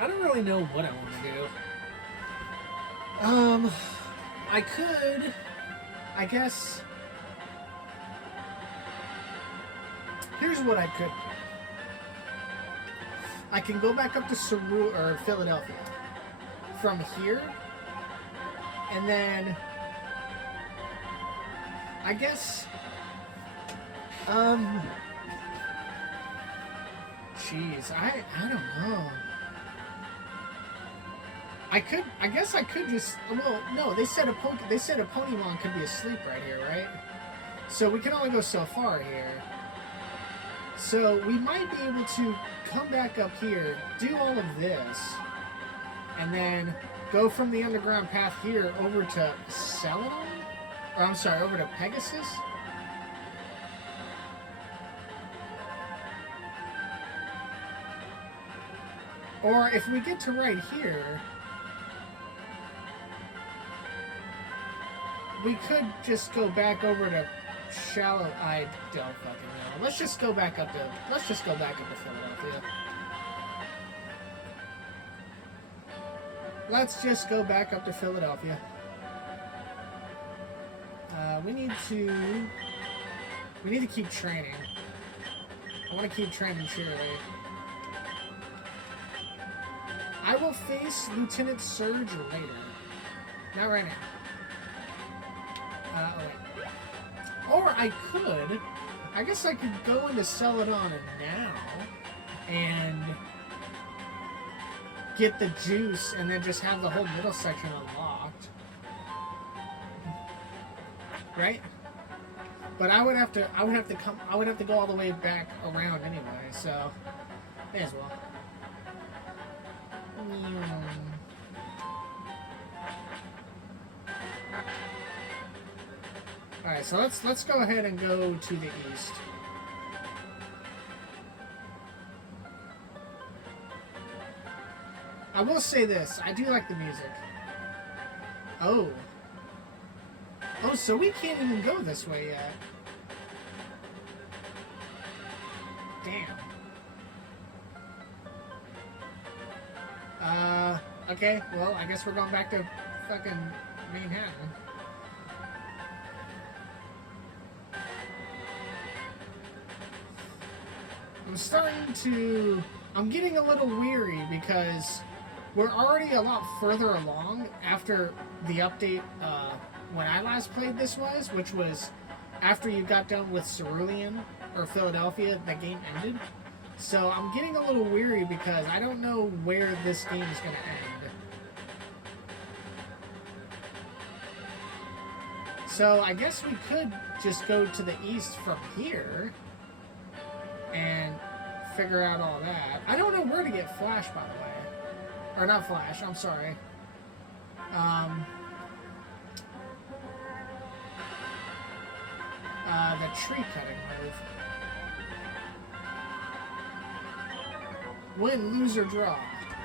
I don't really know what I want to do. I could, I guess. Here's what I could do. I can go back up to Philadelphia from here, and then I guess, jeez, I don't know. I guess I could just, well, no, they said a Ponymon could be asleep right here, right? So we can only go so far here. So we might be able to come back up here, do all of this, and then go from the underground path here over to Celadon? Or I'm sorry, over to Pegasus? Or if we get to right here, we could just go back over to Shallow. I don't fucking know. Let's just go back up to Philadelphia. Let's just go back up to Philadelphia. We need to keep training. I want to keep training Shirley. I will face Lieutenant Surge later. Not right now. Oh wait. Or I guess I could go into Celadon now and get the juice and then just have the whole middle section unlocked. Right? But I would have to go all the way back around anyway, so may as well. Alright, so let's go ahead and go to the east. I will say this, I do like the music. Oh. Oh, so we can't even go this way yet. Damn. Okay, well, I guess we're going back to fucking Manhattan. I'm getting a little weary because we're already a lot further along after the update when I last played this which was after you got done with Cerulean or Philadelphia, the game ended. So I'm getting a little weary because I don't know where this game is going to end. So I guess we could just go to the east from here and figure out all that. I don't know where to get Flash, by the way. Or not Flash, I'm sorry. The tree cutting move. Win, lose, or draw.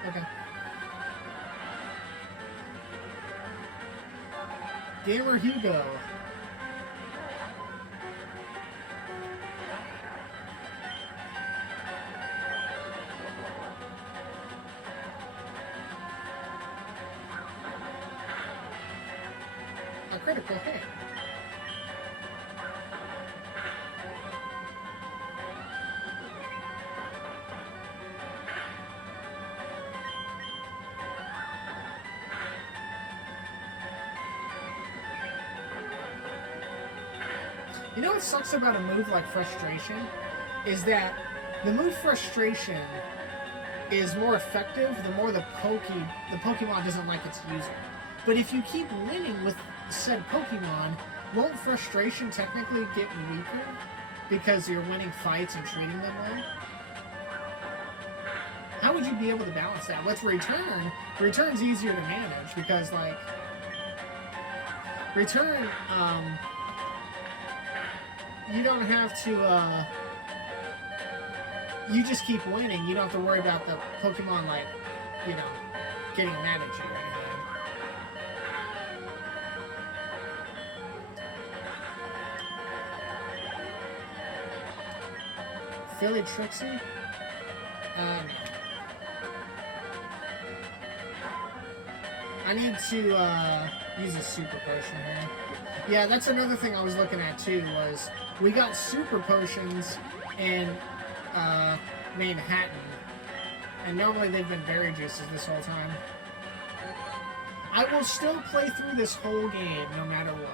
Okay. Gamer Hugo. A critical hit. You know what sucks about a move like Frustration? Is that the move Frustration is more effective the more the Pokemon doesn't like its user. But if you keep winning with said Pokemon, won't Frustration technically get weaker because you're winning fights and treating them well? How would you be able to balance that? With Return, Return's easier to manage because, like, Return, you don't have to, you just keep winning. You don't have to worry about the Pokemon, like, you know, getting mad at you or anything. Philly Trixie? I need to use a super potion here. Yeah, that's another thing I was looking at too, was we got super potions in Manhattan. And normally they've been berry juices this whole time. I will still play through this whole game no matter what.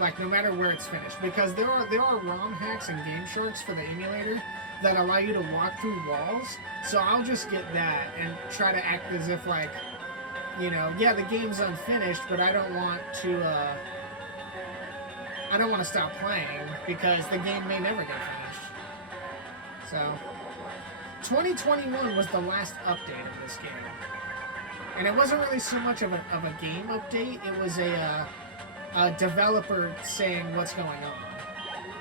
Like, no matter where it's finished. Because there are ROM hacks and Game Sharks for the emulator that allow you to walk through walls. So I'll just get that and try to act as if, like, you know, yeah, the game's unfinished, but I don't want to stop playing because the game may never get finished. So 2021 was the last update of this game. And it wasn't really so much of a game update, it was a developer saying what's going on.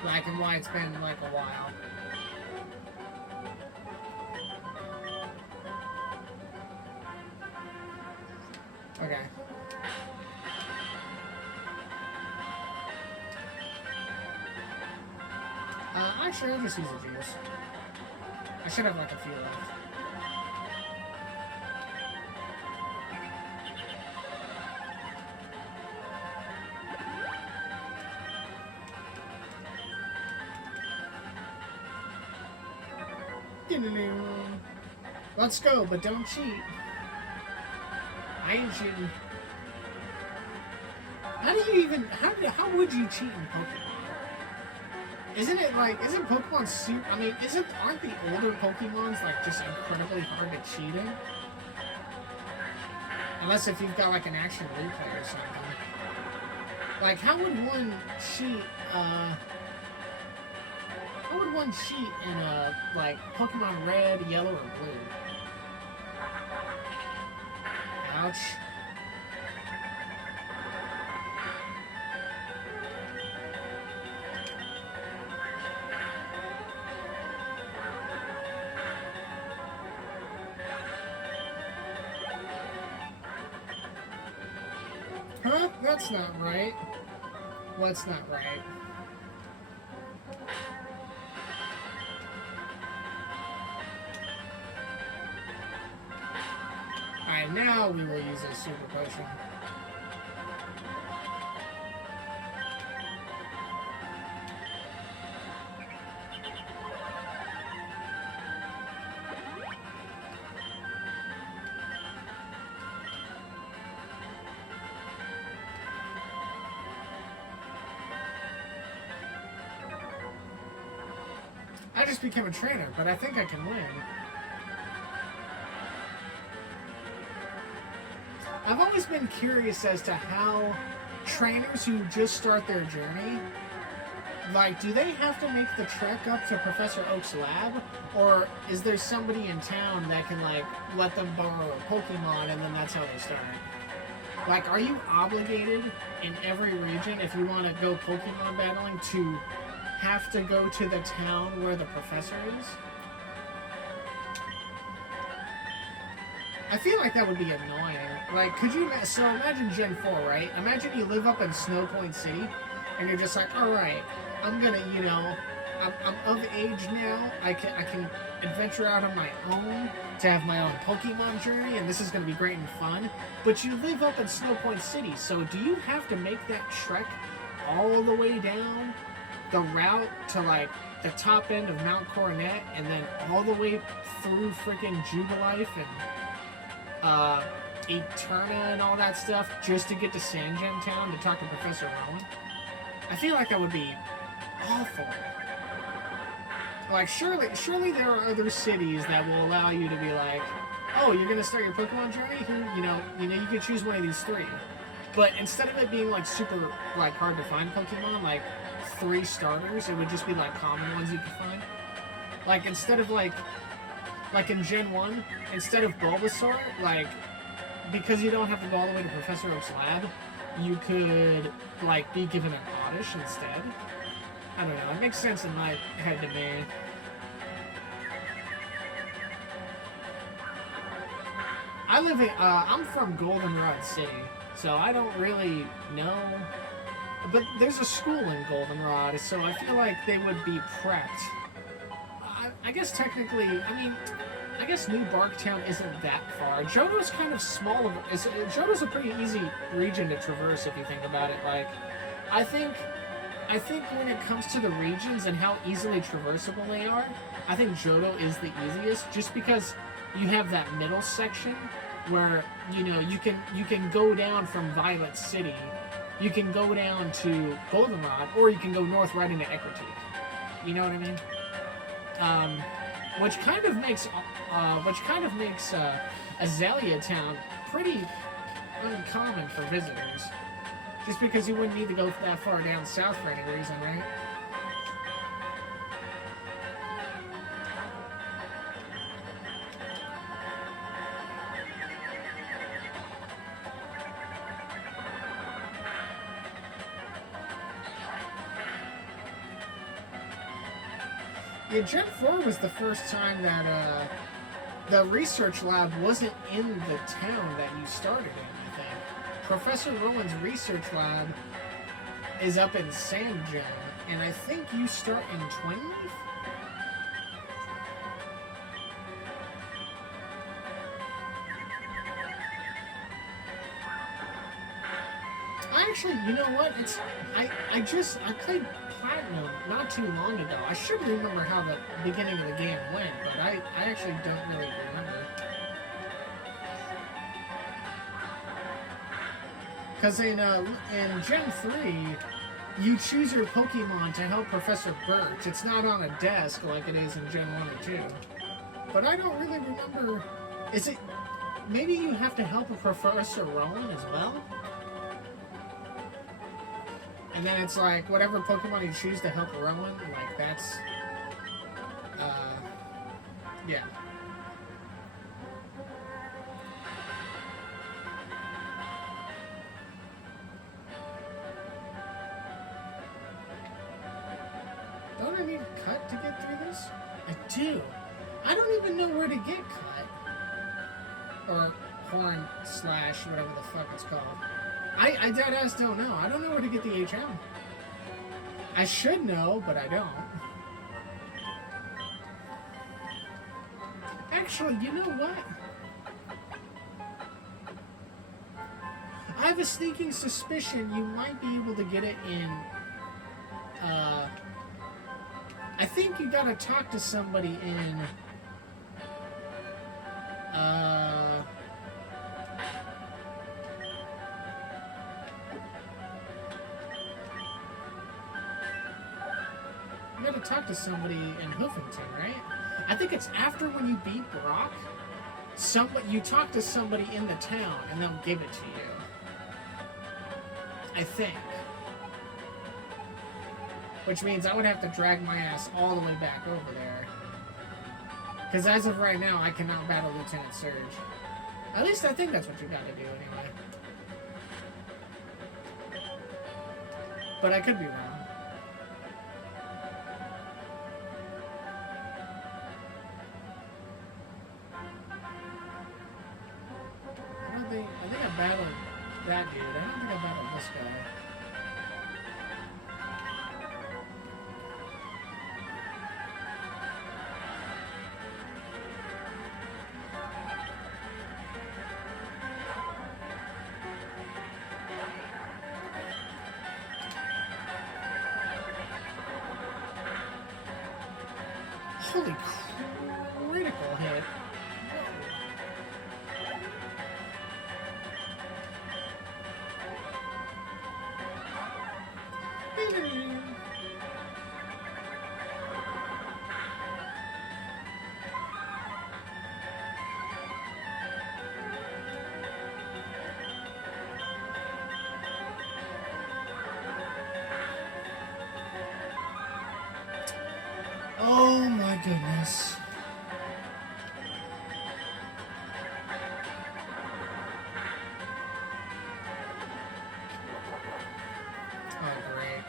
Like, and why it's been, like, a while. Okay. Actually, I'll just use the juice. I should have, like, a few left. Let's go, but don't cheat. I ain't cheating. How do you even... How would you cheat in Pokemon? Isn't it like... Isn't Pokemon super... I mean, aren't the older Pokemons, like, just incredibly hard to cheat in? Unless if you've got, like, an action replay or something. Like, how would one cheat, How would one cheat in, like, Pokemon Red, Yellow, or Blue? Ouch. Huh? That's not right. What's not right? Alright, now we will use a super potion. I just became a trainer, but I think I can win. I've always been curious as to how trainers who just start their journey, like, do they have to make the trek up to Professor Oak's lab? Or is there somebody in town that can, like, let them borrow a Pokemon and then that's how they start? Like, are you obligated in every region, if you want to go Pokemon battling, to have to go to the town where the professor is? I feel like that would be annoying. Like, could you... So, imagine Gen 4, right? Imagine you live up in Snow Point City, and you're just like, alright, I'm gonna, you know... I'm of age now, I can adventure out on my own to have my own Pokemon journey, and this is gonna be great and fun. But you live up in Snow Point City, so do you have to make that trek all the way down the route to, like, the top end of Mount Coronet, and then all the way through freaking Jubilife and Eterna and all that stuff just to get to Sangen Town to talk to Professor Rowan? I feel like that would be awful. Like, surely there are other cities that will allow you to be like, oh, you're gonna start your Pokemon journey? Here, you know, you can choose one of these three. But instead of it being, like, super, like, hard to find Pokemon, like 3 starters, it would just be, like, common ones you could find. Like, instead of, like in Gen 1, instead of Bulbasaur, like, because you don't have to go all the way to Professor Oak's lab, you could, like, be given an Oddish instead. I don't know, it makes sense in my head to me. I live in, I'm from Goldenrod City, so I don't really know. But there's a school in Goldenrod, so I feel like they would be prepped. I guess technically, I mean, I guess New Barktown isn't that far. Johto's kind of small. Johto's a pretty easy region to traverse if you think about it. Like, I think when it comes to the regions and how easily traversable they are, I think Johto is the easiest, just because you have that middle section where you can go down from Violet City, you can go down to Goldenrod, or you can go north right into Equestria. You know what I mean? Which kind of makes Azalea Town pretty uncommon for visitors. Just because you wouldn't need to go that far down south for any reason, right? Yeah, Gen 4 was the first time that the research lab wasn't in the town that you started in, I think. Professor Roland's research lab is up in Sandgen, and I think you start in Twin Leaf? Actually, you know what? I played Platinum not too long ago. I should remember how the beginning of the game went, but I actually don't really remember. Because in Gen 3, you choose your Pokemon to help Professor Birch. It's not on a desk like it is in Gen 1 or 2. But I don't really remember... Is it... Maybe you have to help a Professor Rowan as well? And then it's like, whatever Pokemon you choose to help Rowan, like, that's... yeah. Don't I need a cut to get through this? I do. I don't even know where to get cut. Or horn slash, whatever the fuck it's called. I dead ass don't know. I don't know where to get the HM. I should know, but I don't. Actually, you know what? I have a sneaking suspicion you might be able to get it in... I think you gotta talk to somebody in... You gotta talk to somebody in Hoofington, right? I think it's after when you beat Brock. You talk to somebody in the town and they'll give it to you. I think. Which means I would have to drag my ass all the way back over there. Because as of right now, I cannot battle Lieutenant Surge. At least I think that's what you gotta do anyway. But I could be wrong. I think I battled that dude. I don't think I battled this guy. Holy critical hit. Oh my goodness. Oh great.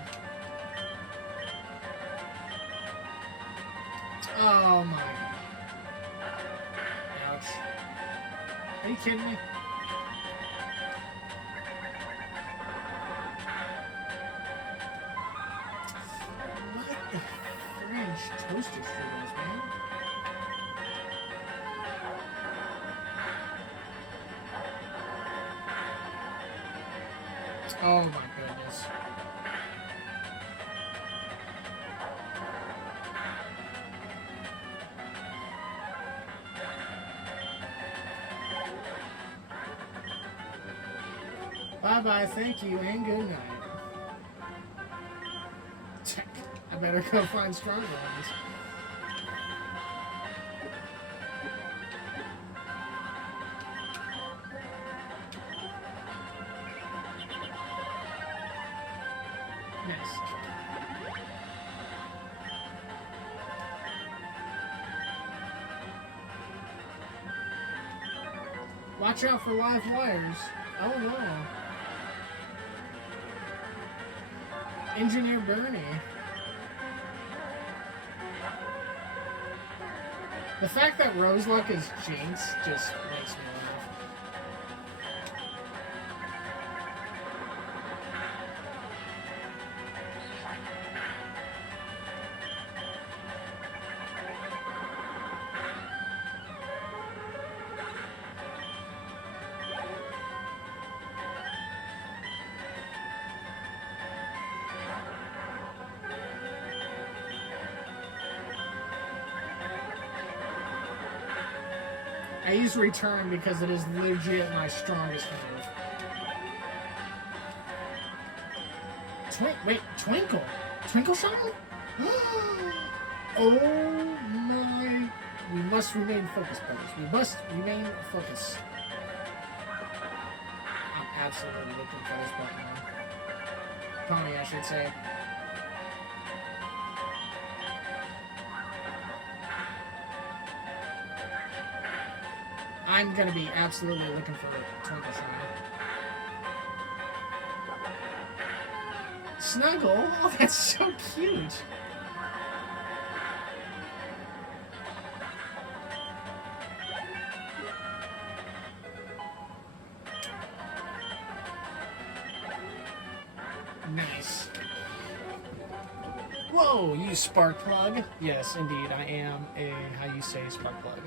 Oh my. Ouch. Are you kidding me? What the French toaster strudels, man? Oh my goodness. Bye-bye, thank you, and good night. I better go find stronger ones. Nice. Watch out for live wires. Oh no. Engineer Bernie. The fact that Roseluck is Jinx just makes me laugh. I use return because it is legit my strongest move. Wait, Twinkle? Twinkle Shine? Oh my... We must remain focused, brothers. We must remain focused. I'm absolutely looking for this Pokemon. Pony, I should say. I'm gonna be absolutely looking for Twinkle Shine. Snuggle? Oh, that's so cute. Nice. Whoa, you Sparkplug? Yes, indeed, I am a, how you say, Sparkplug.